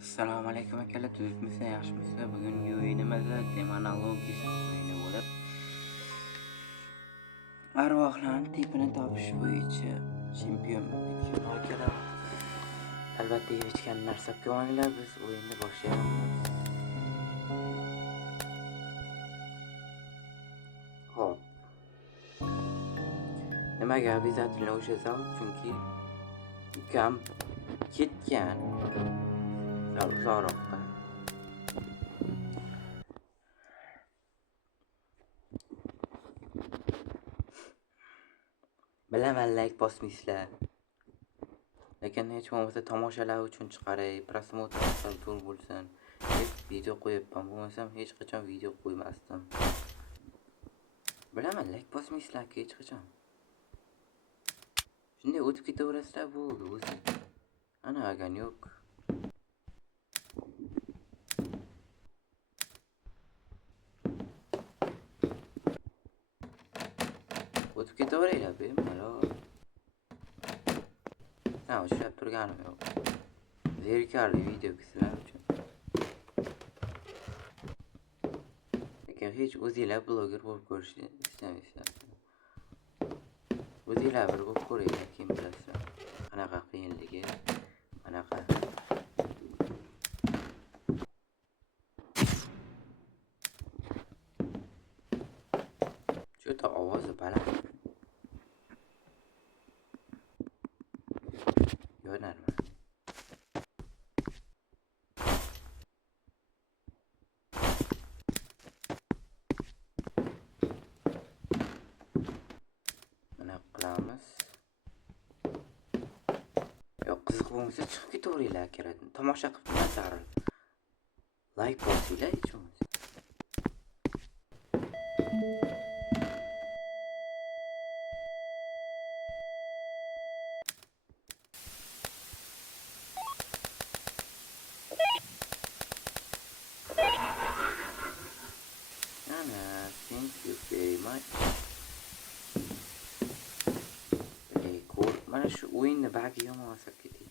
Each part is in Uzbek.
Assalomu alaykum akalar, tuzukmisiz, yaxshimisiz? Bugungi o'yinimizda demonologist o'yini bo'lib, arvohlarning tipini topish bo'yicha chempionman aytgan akalar. Albatta hech qanday narsa ko'ngillar, biz o'yinni boshlayapmiz. Xo'p. Nimaga обязательно o'sha zal? Chunki ukam ketgan. Uzoqroqqa. Bilaman, like bosmaysizlar. Lekin hech bo'lmasa tomoshalar uchun chiqaray, prosmotrlar pul bo'lsin deb video qo'yibman. Bo'lmasam hech qachon video qo'ymasdim. Bilaman, like bosmaysizlar hech qachon. Shunday o'tib ketaverasizlar, bo'ldi o'zi. Ana agan yo'q. O'tib ketaveringlar, bemalol. Ha, ushlab turganim yo'q. Zerikarli video sizlar uchun. Lekin hech o'zinglar bloger bo'lib ko'rishni istamaysizlar. O'zinglar bir bo'lib ko'ringlar, kim bilasizlar. Qanaqa qiyinligi, qanaqa juda ovozi baland. Yo'narman. Mana qilamiz. Yo'q, qiziq bo'lmasa chiqib ketaveringlar kerak. Tomosha qilib nazaril. Like bosinglar hech bo'lmasa. Thank you very much. Very cool. Mana shu o'yinni bagi yomon olsa keting.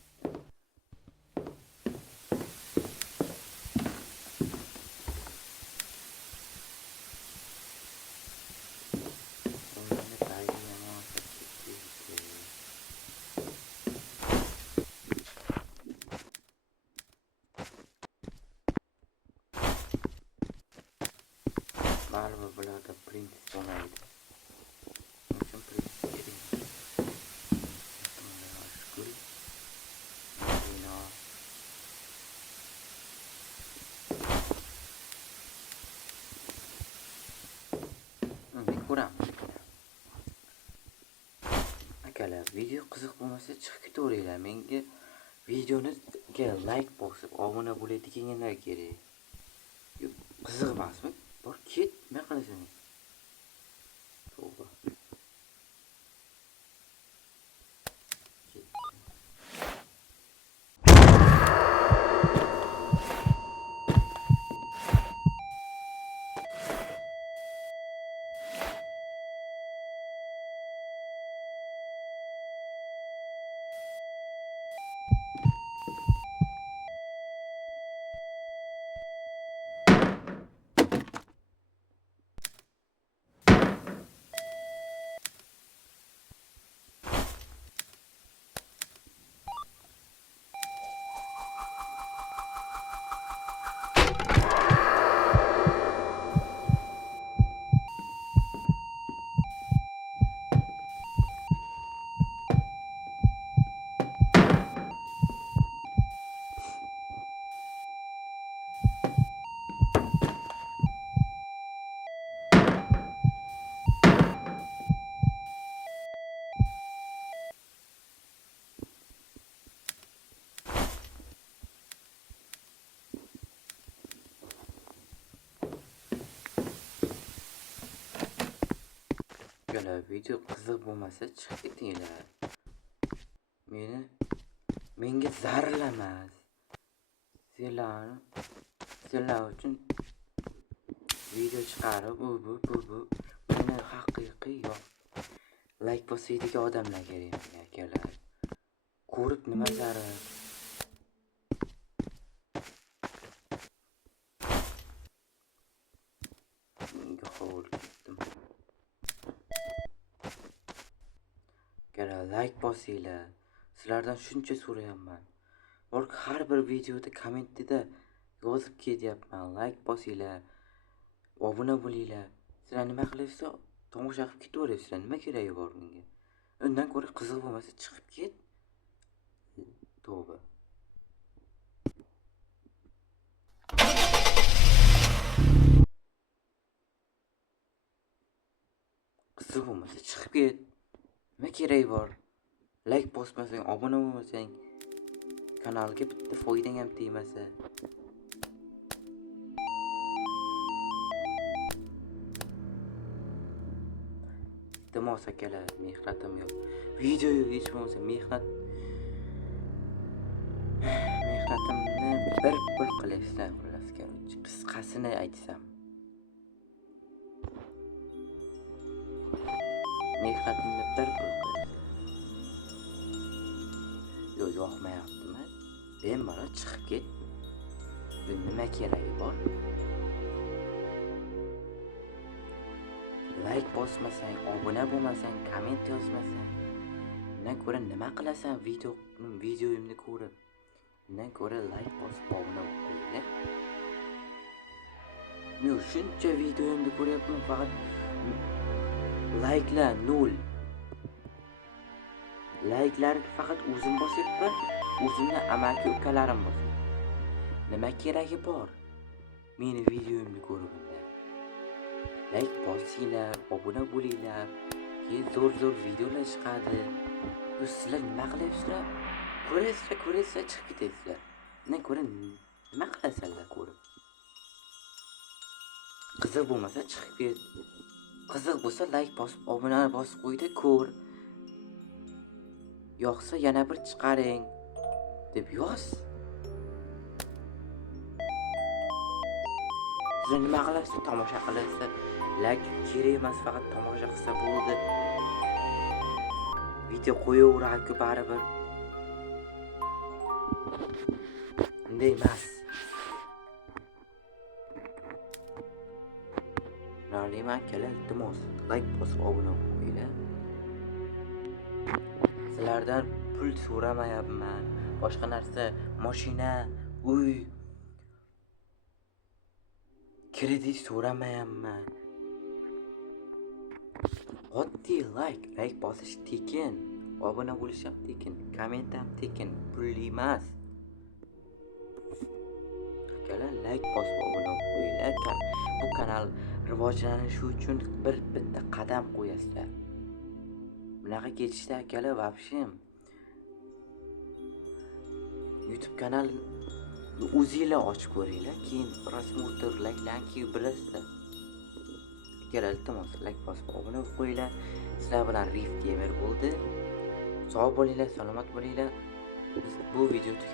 Ma'lum bularda print bo'lmaydi. Uchun print kerak. Ko'ramiz. Akalar, video qiziq bo'lmasa chiqib ketaveringlar. Menga videoniga like bosib, obuna bo'ladiganlar kerak. Qiziq emasmi? Bor ket, nima qilasan? To'g'ri. Video qiziq bo'lmasa chiqib ketinglar. Menga zararlamas. Sizlar uchun video chiqarib bu meni haqiqiy yo'q. Like bosadigan odamlar kerak akalar. Ko'rib nima zarar? like bosinglar. Sizlardan shuncha so'rayapman. Balki har bir videoda kommentida yozib ketyapman. Like bosinglar, obuna bo'linglar. Sizlar nima qilyapsizlar? Tomosha qilib ketaverasizlar. Nima keragi bor bunga? Undan ko'ra qiziq bo'lmasa chiqib ket. Tavba. Qiziq bo'lmasa chiqib ket. Nima keragi bor? Like bosmasang, obuna bo'lmasang, kanalga bitta foydang ham tegmasa. Iltimos akalar, mehnatim yo'q. Video hech bo'lmasa mehnatimni bir qilasizlar xullas. Qisqasini aytsam. Mehnatimni bir qilasizlar. Yoqmayaptimi? Bemalol chiqib ket. Nima keragi bor? Like bosmasang, obuna bo'lmasang, komment yozmasang, undan ko'ra nima qilasan videoyimni ko'rib? Undan ko'ra like bosib obuna bo'lib qo'yinglar. Men shuncha videoyimni ko'ryapman, faqat like'lar 0. Like'larga faqat o'zim bosyapman, o'zimni amalga ukalarim bosyapti. Nima keragi bor? Meni videoyimni ko'rib like bosinglar, obuna bo'linglar. Keyin zo'r videolar chiqadi. Sizlar nima qilyapsizlar? Ko'rasizlar, chiqib ketasizlar. Undan ko'ra nima qilasizlar ko'rib? Qiziq bo'lmasa chiqib ket. Qiziq bo'lsa like bosib, obuna bosib qo'yda ko'r. Yo'qsa yana bir chiqaring deb yoz. Sizlar nima qilasizlar? Tomosha qilasizlar. Like kerak emas, faqat tomosha qilsa bo'ldi. Video qo'yaveradi baribir. Unday emas. Nolima akalar, iltimos, like bosib obuna qo'yinglar. Sizlardan pul so'ramayapman. Boshqa narsa, mashina, uy, kredit so'ramayapman. Oddiy like bosish tekin, obuna bo'lish ham tekin, komment ham tekin, pulli emas. Akalar, like bosib obuna qo'yinglar. Bu kanal rivojlanishi uchun bitta qadam qo'yasizlar. Bunaqa ketishda akalar, vobshem YouTube kanal o'zingizlar ochib ko'ringlar, keyin prosmotr like'larni keyin bilasizlar. Akalar, iltimos like bosib obuna qo'yinglar. Sizlar bilan Rift Gamer bo'ldi. Sog' bo'linglar, salomat bo'linglar. Biz bu video